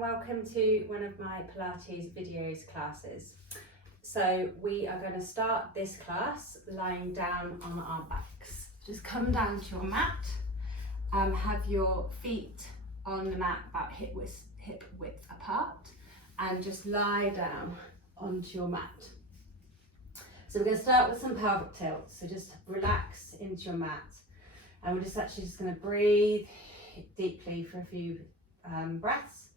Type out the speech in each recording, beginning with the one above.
and welcome to one of my Pilates videos classes. So we are going to start this class lying down on our backs. Just come down to your mat, have your feet on the mat about hip width apart, and just lie down onto your mat. So we're going to start with some pelvic tilts, so just relax into your mat, and we're just going to breathe deeply for a few breaths.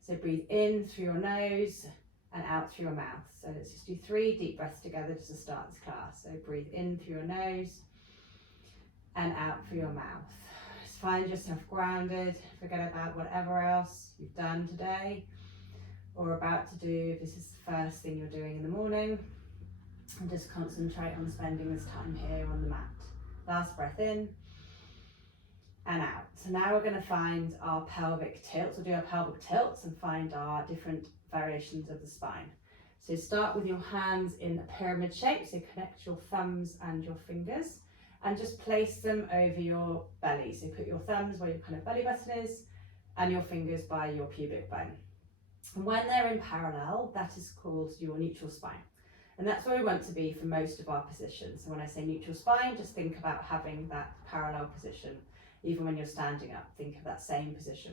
So breathe in through your nose and out through your mouth. So let's just do 3 deep breaths together just to start this class. So breathe in through your nose and out through your mouth. Just find yourself grounded. Forget about whatever else you've done today or about to do. If this is the first thing you're doing in the morning, and just concentrate on spending this time here on the mat. Last breath in and out. So now we're going to find our pelvic tilts. We'll do our pelvic tilts and find our different variations of the spine. So start with your hands in a pyramid shape. So connect your thumbs and your fingers and just place them over your belly. So put your thumbs where your kind of belly button is and your fingers by your pubic bone. And when they're in parallel, that is called your neutral spine. And that's where we want to be for most of our positions. So when I say neutral spine, just think about having that parallel position. Even when you're standing up, think of that same position.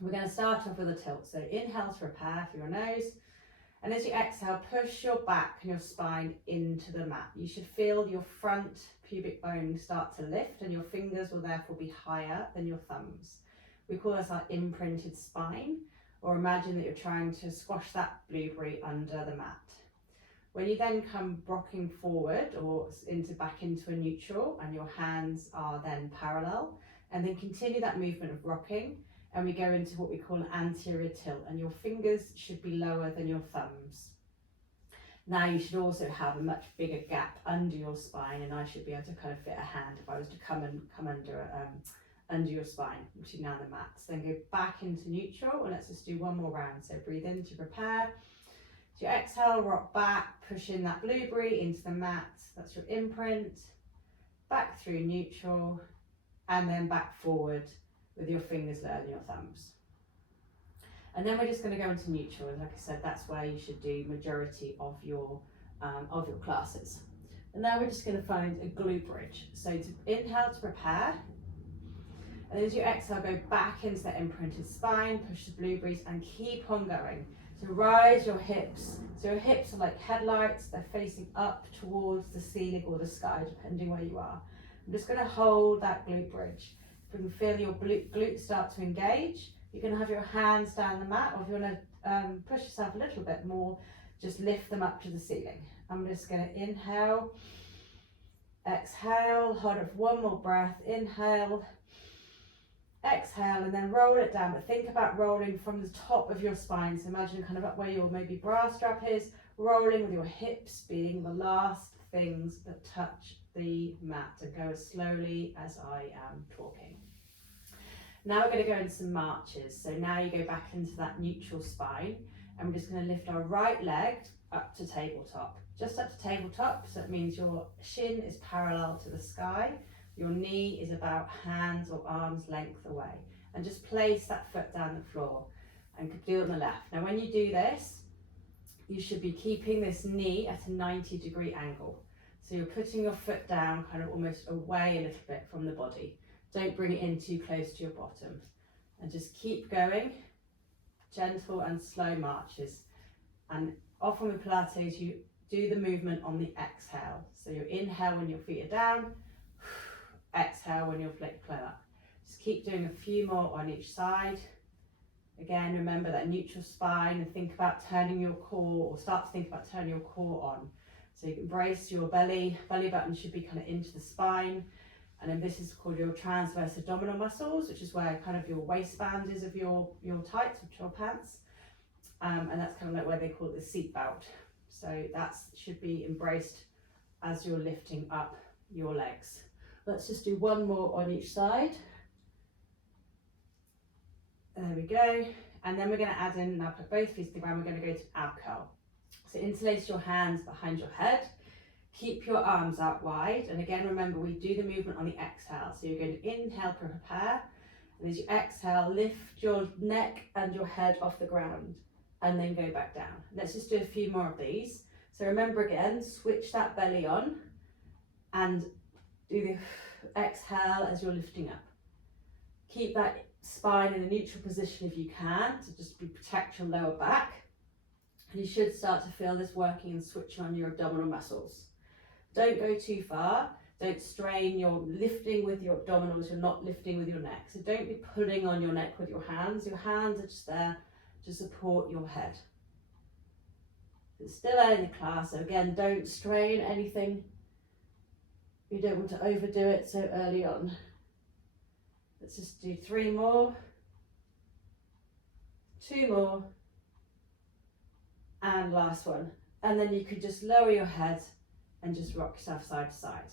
We're going to start off with a tilt. So inhale to repair through your nose. And as you exhale, push your back and your spine into the mat. You should feel your front pubic bone start to lift and your fingers will therefore be higher than your thumbs. We call this our imprinted spine, or imagine that you're trying to squash that blueberry under the mat. When you then come rocking forward or back into a neutral and your hands are then parallel, and then continue that movement of rocking, and we go into what we call an anterior tilt, and your fingers should be lower than your thumbs. Now you should also have a much bigger gap under your spine, and I should be able to kind of fit a hand if I was to come under your spine, which is now the mat. So then go back into neutral, and let's just do one more round. So breathe in to prepare. So you exhale, rock back, push in that blueberry into the mat. That's your imprint. Back through neutral, and then back forward with your fingers lower than your thumbs. And then we're just going to go into neutral. And like I said, that's where you should do majority of your classes. And now we're just going to find a glute bridge. So to inhale to prepare. And as you exhale, go back into that imprinted spine, push the blueberries and keep on going. So rise your hips. So your hips are like headlights, they're facing up towards the ceiling or the sky, depending where you are. I'm just going to hold that glute bridge. If you can feel your glutes start to engage, you can have your hands down the mat, or if you want to push yourself a little bit more, just lift them up to the ceiling. I'm just going to inhale, exhale, hold it for one more breath, inhale, exhale, and then roll it down, but think about rolling from the top of your spine. So imagine kind of up where your maybe bra strap is, rolling with your hips being the last things that touch the mat, and go as slowly as I am talking. Now we're going to go into some marches. So now you go back into that neutral spine, and we're just going to lift our right leg up to tabletop, just up to tabletop. So it means your shin is parallel to the sky. Your knee is about hands or arms length away, and just place that foot down the floor and do it on the left. Now when you do this, you should be keeping this knee at a 90-degree angle. So you're putting your foot down kind of almost away a little bit from the body. Don't bring it in too close to your bottom, and just keep going, gentle and slow marches. And often with Pilates, you do the movement on the exhale. So you inhale when your feet are down, exhale when your feet flow up. Just keep doing a few more on each side. Again, remember that neutral spine, and think about turning your core, or start to think about turning your core on. So you can brace your belly button should be kind of into the spine. And then this is called your transverse abdominal muscles, which is where kind of your waistband is of your tights, which are your pants. And that's kind of like where they call it the seat belt. So that should be embraced as you're lifting up your legs. Let's just do one more on each side. There we go. And then we're going to add in, now put both feet to the ground, we're going to go to ab curl. So interlace your hands behind your head. Keep your arms out wide. And again, remember, we do the movement on the exhale. So you're going to inhale to prepare. And as you exhale, lift your neck and your head off the ground and then go back down. Let's just do a few more of these. So remember again, switch that belly on and do the exhale as you're lifting up. Keep that spine in a neutral position if you can, to just protect your lower back. And you should start to feel this working and switching on your abdominal muscles. Don't go too far. Don't strain. You're lifting with your abdominals, you're not lifting with your neck. So don't be pulling on your neck with your hands. Your hands are just there to support your head. It's still early in the class, so again, don't strain anything. You don't want to overdo it so early on. Let's just do 3 more, 2 more, and last one. And then you could just lower your head and just rock yourself side to side.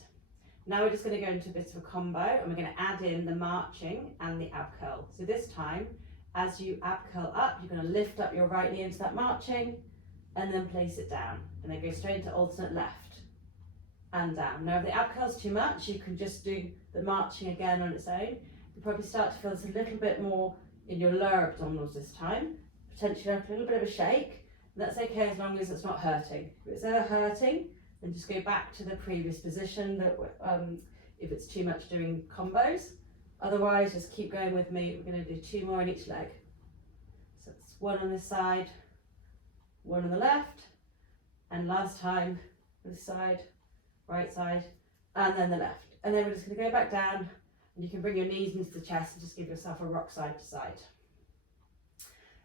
Now we're just going to go into a bit of a combo, and we're going to add in the marching and the ab curl. So this time, as you ab curl up, you're going to lift up your right knee into that marching and then place it down, and then go straight into alternate left and down. Now if the ab curl's too much, you can just do the marching again on its own. You probably start to feel this a little bit more in your lower abdominals this time, potentially like a little bit of a shake. And that's okay as long as it's not hurting. If it's ever hurting, then just go back to the previous position, that if it's too much doing combos. Otherwise, just keep going with me. We're going to do 2 more in each leg. So it's 1 on this side, 1 on the left, and last time this side, right side, and then the left. And then we're just going to go back down, and you can bring your knees into the chest and just give yourself a rock side to side.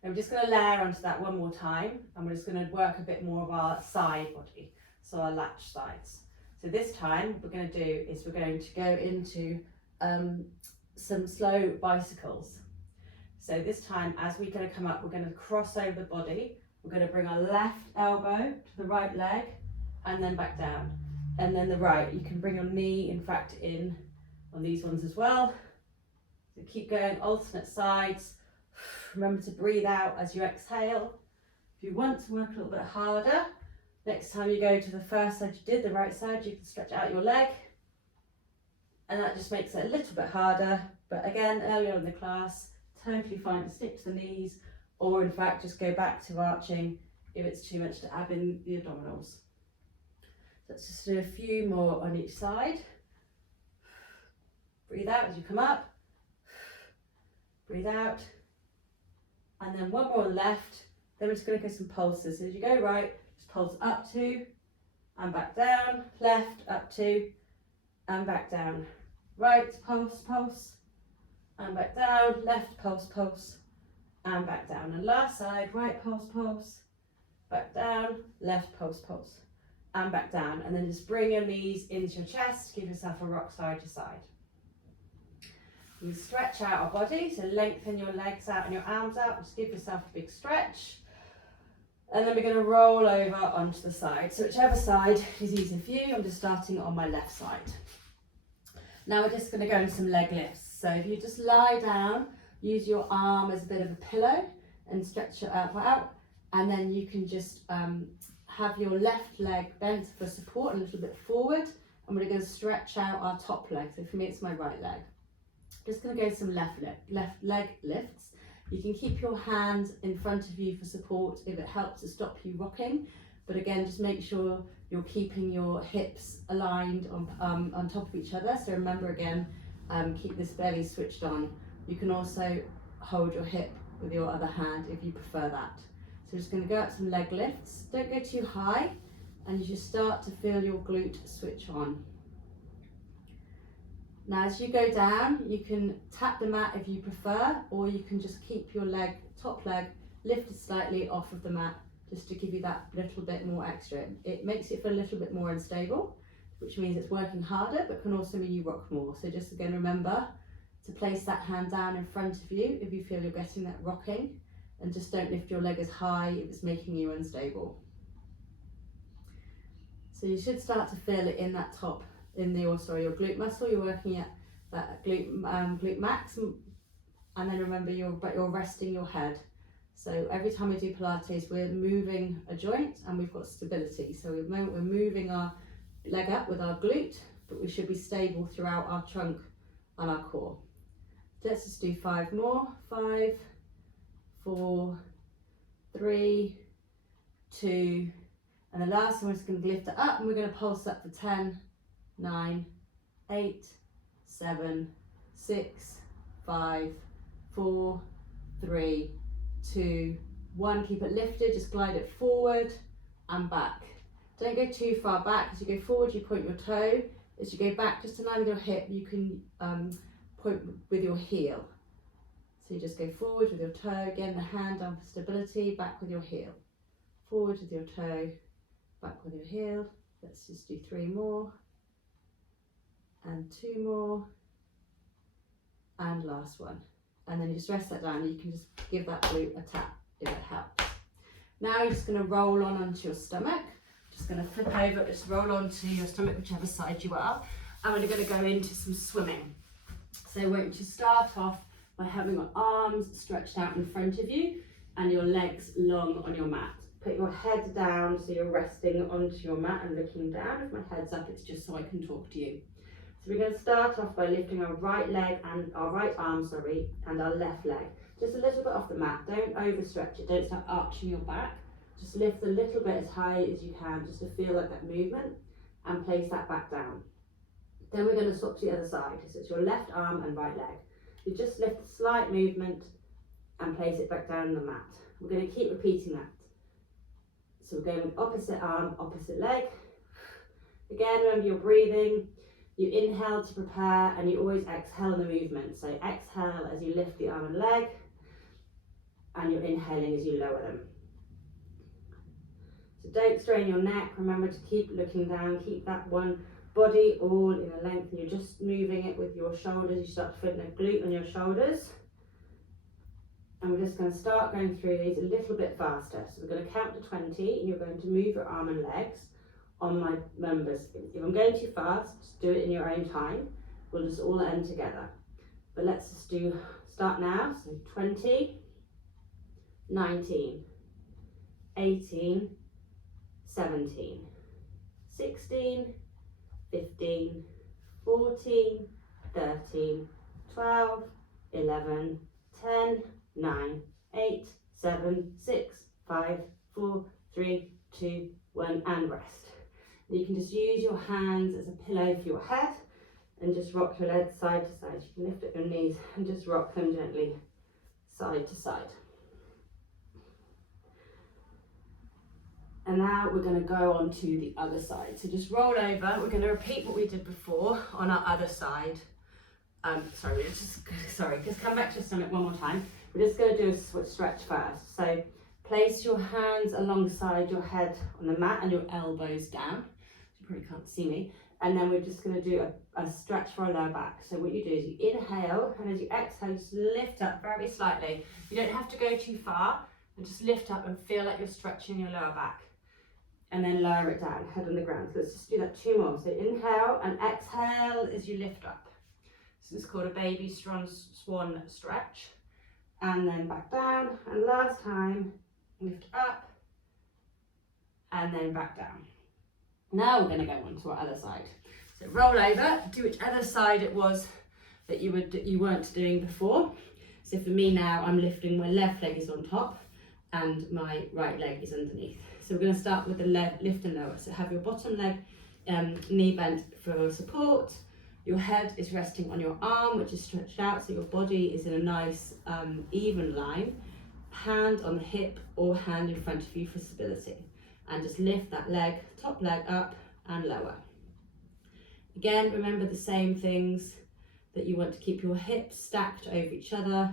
And we're just going to layer onto that 1 more time, and we're just going to work a bit more of our side body, so our latch sides. So this time what we're going to do is we're going to go into some slow bicycles. So this time, as we're going to come up, we're going to cross over the body. We're going to bring our left elbow to the right leg and then back down. And then the right, you can bring your knee, in fact, in on these ones as well. So keep going, alternate sides. Remember to breathe out as you exhale. If you want to work a little bit harder, next time you go to the first side you did, the right side, you can stretch out your leg. And that just makes it a little bit harder. But again, earlier in the class, totally fine to stick to the knees, or in fact just go back to arching if it's too much to add in the abdominals. So let's just do a few more on each side. Breathe out as you come up. Breathe out. And then 1 more on the left. Then we're just going to go some pulses. So as you go right, just pulse up 2 and back down. Left, up 2 and back down. Right, pulse, pulse, and back down. Left, pulse, pulse, and back down. And last side, right, pulse, pulse, back down. Left, pulse, pulse, and back down. And then just bring your knees into your chest. Give yourself a rock side to side. You stretch out our body, so lengthen your legs out and your arms out. Just give yourself a big stretch. And then we're going to roll over onto the side. So whichever side is easier for you. I'm just starting on my left side. Now we're just going to go into some leg lifts. So if you just lie down, use your arm as a bit of a pillow and stretch it out. And then you can just have your left leg bent for support, a little bit forward. And we're going to stretch out our top leg. So for me, it's my right leg. Just going to go some left leg lifts. You can keep your hand in front of you for support if it helps to stop you rocking. But again, just make sure you're keeping your hips aligned on top of each other. So remember again, keep this belly switched on. You can also hold your hip with your other hand if you prefer that. So just going to go up some leg lifts. Don't go too high, and you just start to feel your glute switch on. Now as you go down, you can tap the mat if you prefer, or you can just keep your leg, top leg, lifted slightly off of the mat, just to give you that little bit more extra. It makes it feel a little bit more unstable, which means it's working harder, but can also mean you rock more. So just again, remember to place that hand down in front of you if you feel you're getting that rocking, and just don't lift your leg as high if it's making you unstable. So you should start to feel it in that top, your glute muscle. You're working at that glute max, and then remember you're resting your head. So every time we do Pilates, we're moving a joint and we've got stability. So we're moving our leg up with our glute, but we should be stable throughout our trunk and our core. Let's just do 5 more. 5, 4, 3, 2, and the last one, we're just going to lift it up and we're going to pulse up for 10, 9, 8, 7, 6, 5, 4, 3, 2, 1. Keep it lifted, just glide it forward and back. Don't go too far back. As you go forward, you point your toe. As you go back, just in line with your hip, you can point with your heel. So you just go forward with your toe, again the hand down for stability, back with your heel. Forward with your toe, back with your heel. Let's just do 3 more. And 2 more. And last one. And then you just rest that down. You can just give that glute a tap if it helps. Now you're just going to roll on onto your stomach. Just going to flip over, just roll onto your stomach, whichever side you are. And we're going to go into some swimming. So I want you to start off by having your arms stretched out in front of you and your legs long on your mat. Put your head down so you're resting onto your mat and looking down. If my head's up, it's just so I can talk to you. So we're going to start off by lifting our right leg and our right arm, and our left leg. Just a little bit off the mat. Don't overstretch it. Don't start arching your back. Just lift a little bit as high as you can, just to feel like that movement, and place that back down. Then we're going to swap to the other side. So it's your left arm and right leg. You just lift a slight movement and place it back down on the mat. We're going to keep repeating that. So we're going with opposite arm, opposite leg. Again, remember you're breathing. You inhale to prepare and you always exhale in the movement. So exhale as you lift the arm and leg, and you're inhaling as you lower them. So don't strain your neck. Remember to keep looking down, keep that one body all in a length, and you're just moving it with your shoulders. You start to feel a glute on your shoulders. And we're just going to start going through these a little bit faster. So we're going to count to 20 and you're going to move your arm and legs on my numbers. If I'm going too fast, just do it in your own time. We'll just all end together. But let's just start now. So 20, 19, 18, 17, 16, 15, 14, 13, 12, 11, 10, 9, 8, 7, 6, 5, 4, 3, 2, 1, and rest. You can just use your hands as a pillow for your head and just rock your legs side to side. You can lift up your knees and just rock them gently side to side. And now we're going to go on to the other side. So just roll over. We're going to repeat what we did before on our other side. Just come back to your stomach one more time. We're just going to do a stretch first. So place your hands alongside your head on the mat and your elbows down. You probably can't see me. And then we're just going to do a stretch for our lower back. So what you do is you inhale, and as you exhale, just lift up very slightly. You don't have to go too far, and just lift up and feel like you're stretching your lower back. And then lower it down, head on the ground. So let's just do that 2 more. So inhale and exhale as you lift up. This is called a baby swan stretch. And then back down, and last time, lift up, and then back down. Now we're going to go on to our other side. So roll over, do which other side it was that you weren't doing before. So for me now, I'm lifting, my left leg is on top and my right leg is underneath. So we're going to start with the lift and lower. So have your bottom leg, knee bent for support. Your head is resting on your arm, which is stretched out, so your body is in a nice even line. Hand on the hip or hand in front of you for stability. And just lift that leg, top leg up and lower. Again, remember the same things, that you want to keep your hips stacked over each other.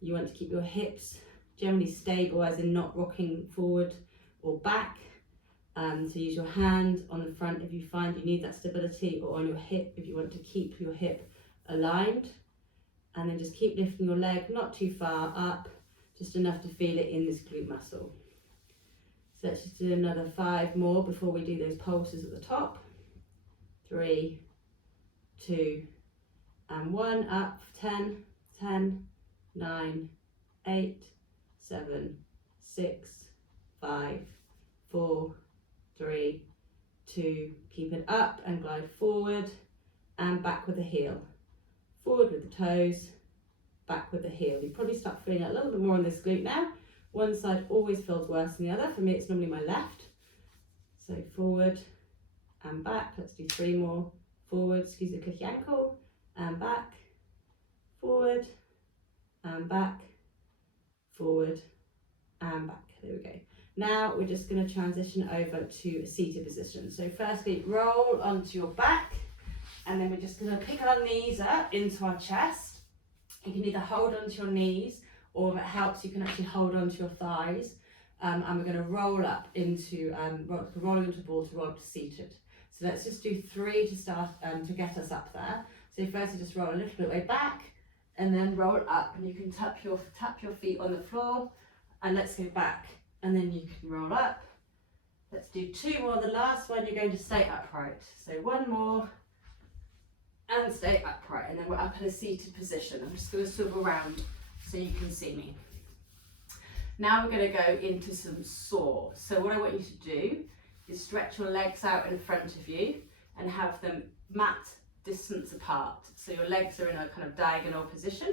You want to keep your hips generally stable, as in not rocking forward or back. So use your hand on the front if you find you need that stability, or on your hip if you want to keep your hip aligned. And then just keep lifting your leg, not too far up, just enough to feel it in this glute muscle. So let's just do another 5 more before we do those pulses at the top. 3, 2, and 1, up, 10, 10, 9, 8, 7, 6, 5, 4, 3, 2, keep it up and glide forward and back with the heel. Forward with the toes back with the heel. You probably start feeling it a little bit more on this glute now. One side always feels worse than the other. For me, it's normally my left. So forward and back. Let's do 3 more. Forward, squeeze the clicky ankle, and back, forward, and back, forward, and back. There we go. Now we're just going to transition over to a seated position. So firstly, roll onto your back, and then we're just going to pick our knees up into our chest. You can either hold onto your knees, or if it helps, you can actually hold onto your thighs. And we're going to roll up into, rolling into the ball to roll up to seated. So let's just do 3 to start, to get us up there. So first you just roll a little bit way back, and then roll up, and you can tap your feet on the floor, and let's go back, and then you can roll up. Let's do 2 more. The last one, you're going to stay upright. So 1 more, and stay upright, and then we're up in a seated position. I'm just going to swivel around so you can see me. Now we're going to go into some saw. So what I want you to do is stretch your legs out in front of you and have them mat distance apart. So your legs are in a kind of diagonal position.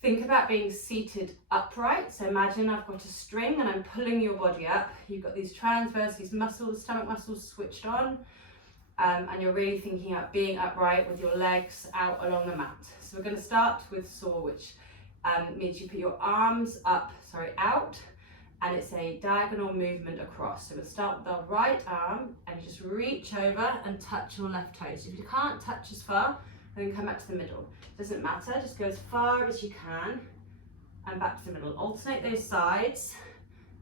Think about being seated upright. So imagine I've got a string and I'm pulling your body up. You've got these transverse, these muscles, stomach muscles switched on. And you're really thinking about being upright with your legs out along the mat. So we're going to start with saw, which means you put your arms out, and it's a diagonal movement across. So we'll start with our right arm, and you just reach over and touch your left toe. So if you can't touch as far, then come back to the middle. Doesn't matter, just go as far as you can and back to the middle. Alternate those sides.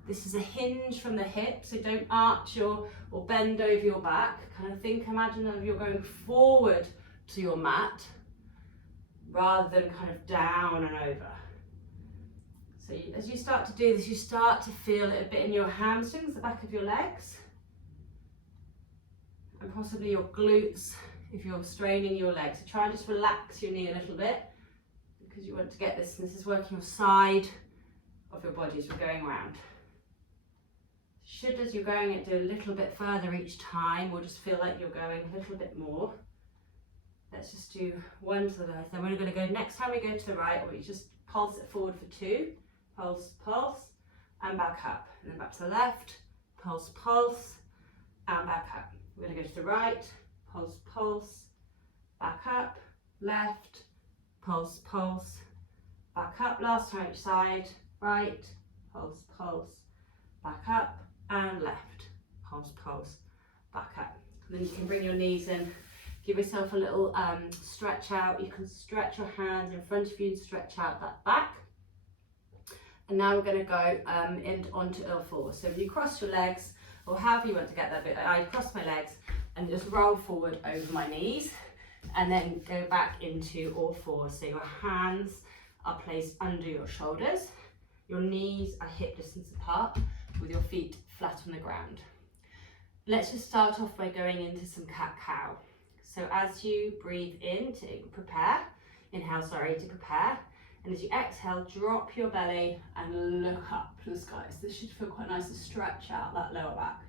This is a hinge from the hip, so don't arch or bend over your back. Kind of imagine that you're going forward to your mat rather than kind of down and over. So as you start to do this, you start to feel it a bit in your hamstrings, the back of your legs, and possibly your glutes if you're straining your legs. So try and just relax your knee a little bit, because you want to get this, and this is working your side of your body as we're going around. Should, as you're going it, do a little bit further each time, or just feel like you're going a little bit more. Let's just do 1 to the left. Then we're going to go, next time we go to the right, or you just pulse it forward for 2. Pulse, pulse, and back up. And then back to the left, pulse, pulse, and back up. We're going to go to the right, pulse, pulse, back up, left, pulse, pulse, back up. Last time each side, right, pulse, pulse, back up, and left, pulse, pulse, back up. And then you can bring your knees in, give yourself a little stretch out. You can stretch your hands in front of you and stretch out that back. And now we're going to go onto L4. So if you cross your legs, or however you want to get there, but I cross my legs and just roll forward over my knees, and then go back into all 4. So your hands are placed under your shoulders, your knees are hip distance apart, with your feet flat on the ground. Let's just start off by going into some cat-cow. So as you breathe in to prepare, to prepare, and as you exhale, drop your belly and look up to the sky. So this should feel quite nice to stretch out that lower back.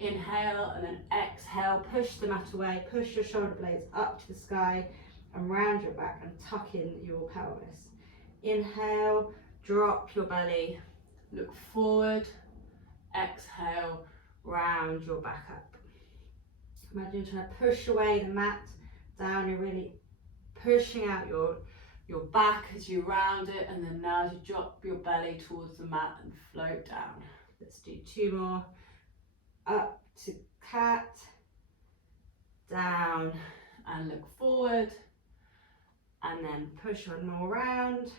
Inhale, and then exhale, push the mat away, push your shoulder blades up to the sky and round your back, and tuck in your pelvis. Inhale, drop your belly, look forward, exhale, round your back up. Imagine you're trying to push away the mat down, you're really pushing out your back as you round it, and then now as you drop your belly towards the mat and float down. Let's do 2 more. Up to cat, down and look forward, and then push 1 more round,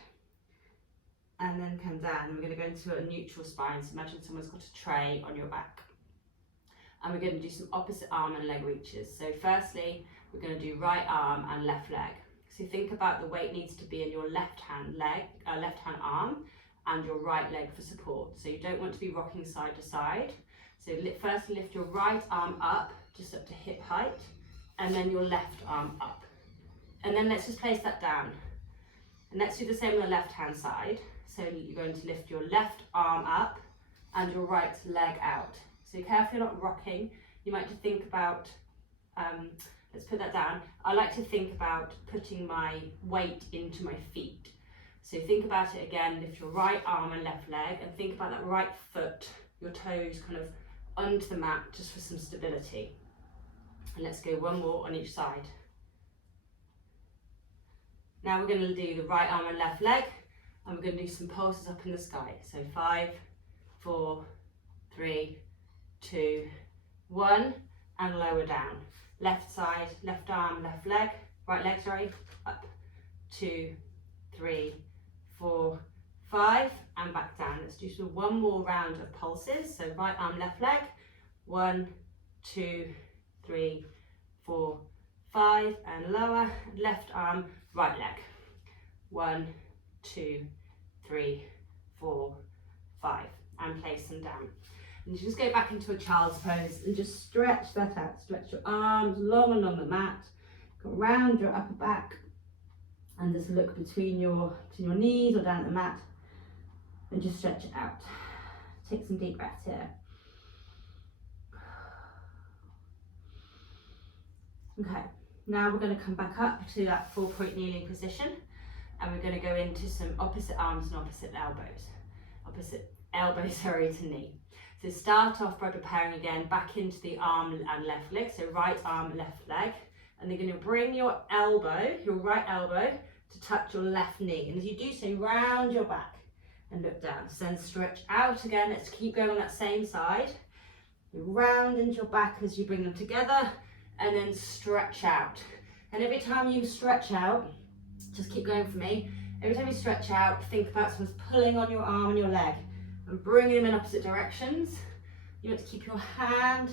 and then come down. And we're going to go into a neutral spine. So imagine someone's got a tray on your back. And we're going to do some opposite arm and leg reaches. So firstly, we're going to do right arm and left leg. So think about the weight needs to be in your left hand arm and your right leg for support. So you don't want to be rocking side to side. So first lift your right arm up, just up to hip height, and then your left arm up. And then let's just place that down. And let's do the same on the left hand side. So you're going to lift your left arm up and your right leg out. So careful you're not rocking. You might think about, let's put that down. I like to think about putting my weight into my feet. So think about it again, lift your right arm and left leg, and think about that right foot, your toes kind of under the mat, just for some stability. And let's go one more on each side. Now we're going to do the right arm and left leg, and we're going to do some pulses up in the sky. So 5, 4, 3, 2, 1, and lower down. Left side, left arm, left leg, right leg, sorry, up, 2, 3, 4, 5, and back down. Let's do sort of one more round of pulses. So right arm, left leg, 1, 2, 3, 4, 5, and lower. Left arm, right leg, 1, 2, 3, 4, 5, and place them down. And you just go back into a child's pose and just stretch that out. Stretch your arms long along the mat, go round your upper back, and just look between your knees or down at the mat, and just stretch it out. Take some deep breaths here. Okay, now we're going to come back up to that 4-point kneeling position, and we're going to go into some opposite arms and opposite elbows, sorry, to knee. So start off by preparing again back into the arm and left leg, so right arm, left leg, and you're going to bring your elbow, your right elbow, to touch your left knee, and as you do so, round your back and look down. So then stretch out again. Let's keep going on that same side. You round into your back as you bring them together, and then stretch out. And every time you stretch out, just keep going for me. Every time you stretch out, think about someone's pulling on your arm and your leg and bringing them in opposite directions. You want to keep your hand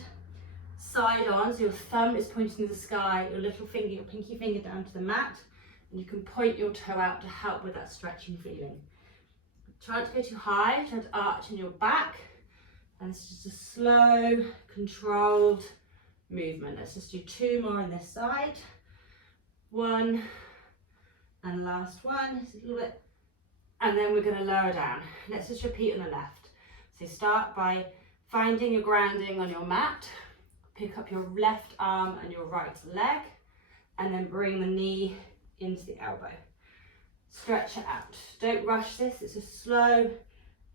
side on, so your thumb is pointing to the sky, your little finger, your pinky finger down to the mat, and you can point your toe out to help with that stretching feeling. Try not to go too high, try to arch in your back, and it's just a slow, controlled movement. Let's just do 2 more on this side. 1, and last one, just a little bit, and then we're going to lower down. Let's just repeat on the left. So start by finding your grounding on your mat, pick up your left arm and your right leg, and then bring the knee into the elbow. Stretch it out. Don't rush this, it's a slow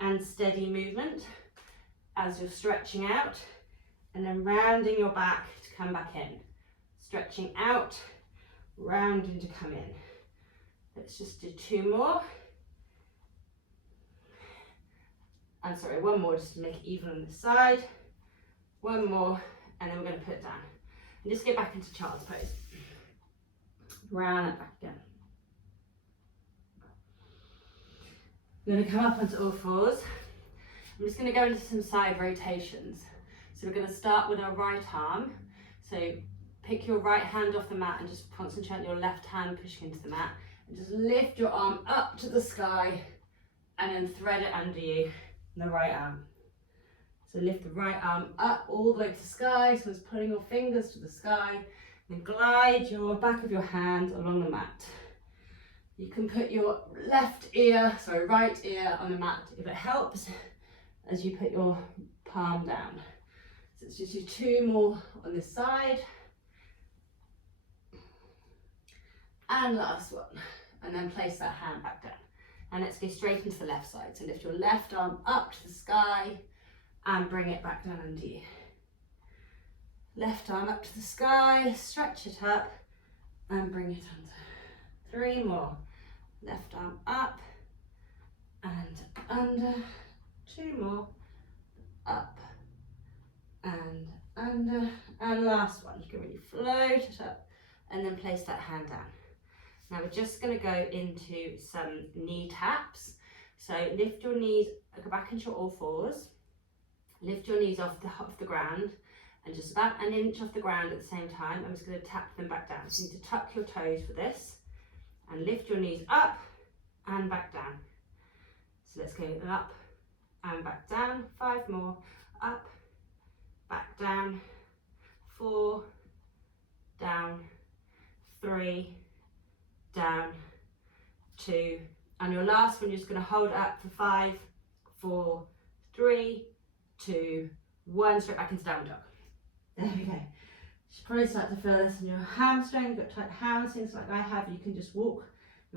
and steady movement as you're stretching out, and then rounding your back to come back in. Stretching out, rounding to come in. Let's just do 2 more. I'm sorry, 1 more just to make it even on this side. 1 more, and then we're going to put it down. And just get back into child's pose. Round it back again. We're going to come up onto all fours. I'm just going to go into some side rotations. So we're going to start with our right arm. So pick your right hand off the mat and just concentrate on your left hand pushing into the mat. And just lift your arm up to the sky and then thread it under you in the right arm. So lift the right arm up all the way to the sky, so it's pulling your fingers to the sky, and glide your back of your hand along the mat. You can put your right ear on the mat if it helps as you put your palm down. So let's just do 2 more on this side. And last one. And then place that hand back down. And let's go straight into the left side. So lift your left arm up to the sky and bring it back down under you. Left arm up to the sky, stretch it up and bring it under. 3 more. Left arm up and under. 2 more. Up and under. And last one. You can really float it up and then place that hand down. Now we're just going to go into some knee taps. So lift your knees, go back into all fours. Lift your knees off the ground and just about 1 inch off the ground at the same time. I'm just going to tap them back down. So you need to tuck your toes for this and lift your knees up and back down. So let's go up and back down. 5 more. Up, back down. 4, down. 3, down. 2, and your last one you're just going to hold up for 5, 4, 3, 2, 1, straight back into downward dog. There we go. You should probably start to feel this in your hamstring. You've got tight hamstrings like I have. You can just walk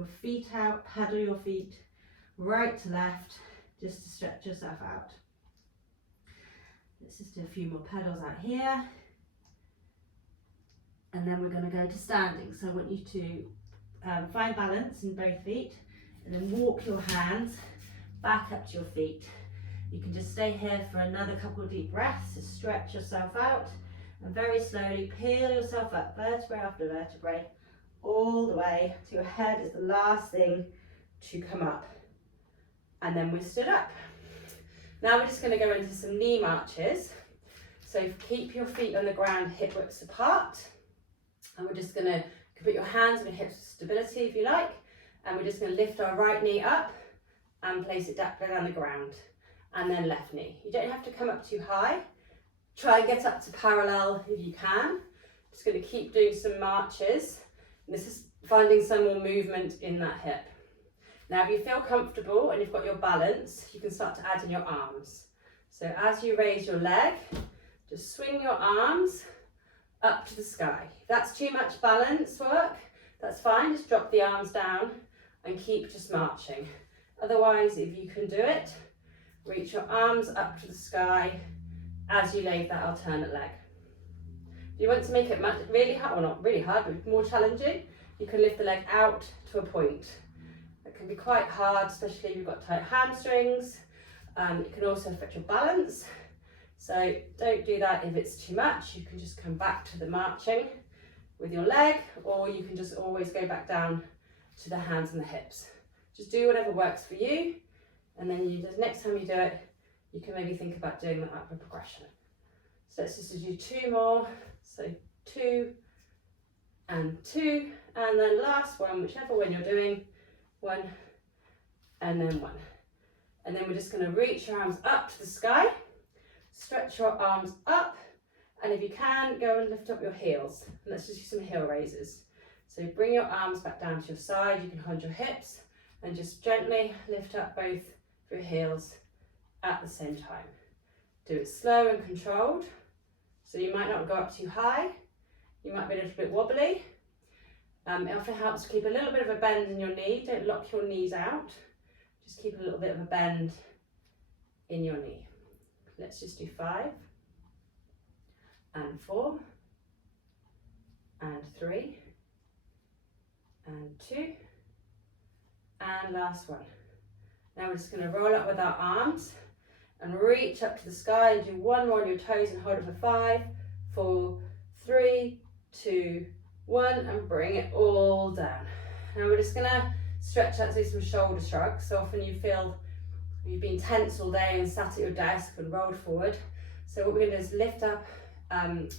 your feet out, paddle your feet right to left, just to stretch yourself out. Let's just do a few more pedals out here. And then we're going to go to standing. So I want you to find balance in both feet and then walk your hands back up to your feet. You can just stay here for another couple of deep breaths to stretch yourself out and very slowly peel yourself up vertebrae after vertebrae all the way to your head is the last thing to come up. And then we stood up. Now we're just going to go into some knee marches. So keep your feet on the ground hip widths apart. And we're just going to put your hands on your hips for stability if you like. And we're just going to lift our right knee up and place it down on the ground. And then left knee. You don't have to come up too high. Try and get up to parallel if you can. Just going to keep doing some marches. And this is finding some more movement in that hip. Now if you feel comfortable and you've got your balance, you can start to add in your arms. So as you raise your leg, just swing your arms up to the sky. If that's too much balance work, that's fine. Just drop the arms down and keep just marching. Otherwise, if you can do it, reach your arms up to the sky as you lay that alternate leg. If you want to make it really hard, or not really hard, but more challenging, you can lift the leg out to a point. It can be quite hard, especially if you've got tight hamstrings. It can also affect your balance. So don't do that if it's too much. You can just come back to the marching with your leg, or you can just always go back down to the hands and the hips. Just do whatever works for you. And then the next time you do it, you can maybe think about doing that upward progression. So let's just do 2 more. So 2 and 2, and then last one, whichever one you're doing, 1 and then 1. And then we're just going to reach your arms up to the sky, stretch your arms up, and if you can, go and lift up your heels. Let's just do some heel raises. So bring your arms back down to your side, you can hold your hips, and just gently lift up both your heels at the same time. Do it slow and controlled. So you might not go up too high, you might be a little bit wobbly. It often helps to keep a little bit of a bend in your knee. Don't lock your knees out, just keep a little bit of a bend in your knee. Let's just do 5 and 4 and 3 and 2 and last one. Now we're just going to roll up with our arms and reach up to the sky and do 1 more on your toes and hold it for 5, 4, 3, 2, 1 and bring it all down. Now we're just going to stretch out, do some shoulder shrugs. So often you feel you've been tense all day and sat at your desk and rolled forward. So what we're going to do is lift up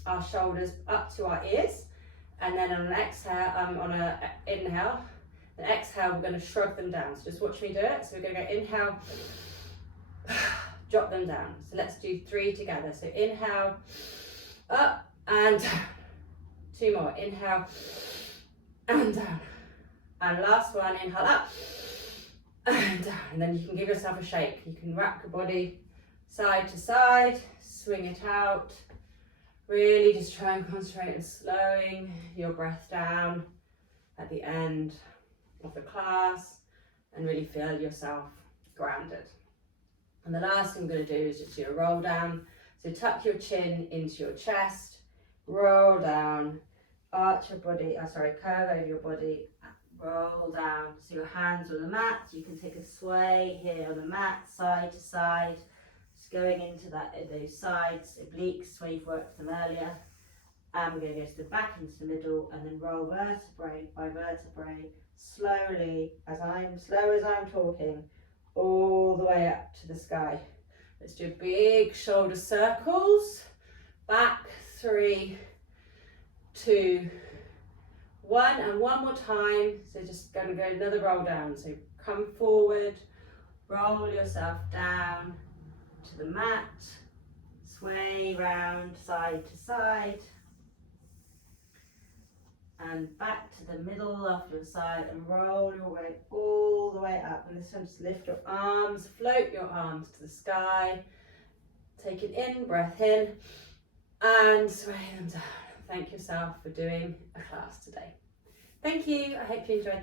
our shoulders up to our ears, and then on an exhale, on an inhale, and exhale, we're going to shrug them down. So just watch me do it. So we're going to go inhale, drop them down. So let's do 3 together. So inhale, up and down. 2 more. Inhale and down. And last one, inhale up and down. And then you can give yourself a shake. You can rock your body side to side, swing it out. Really just try and concentrate on slowing your breath down at the end of the class and really feel yourself grounded. And the last thing I'm going to do is just do a roll down. So tuck your chin into your chest, roll down, arch your body, curve over your body, roll down. So your hands on the mat. You can take a sway here on the mat, side to side, just going into those sides, obliques where you've worked them earlier. And we're going to go to the back, into the middle, and then roll vertebrae by vertebrae, slowly, as I'm talking, all the way up to the sky. Let's do big shoulder circles. Back, 3, 2, 1, and one more time. So just going to go another roll down. So come forward, roll yourself down to the mat, sway round side to side, and back to the middle of your side, and roll your way all the way up. And this time just lift your arms, float your arms to the sky, take an in breath in and sway them down. Thank yourself for doing a class today. Thank you. I hope you enjoyed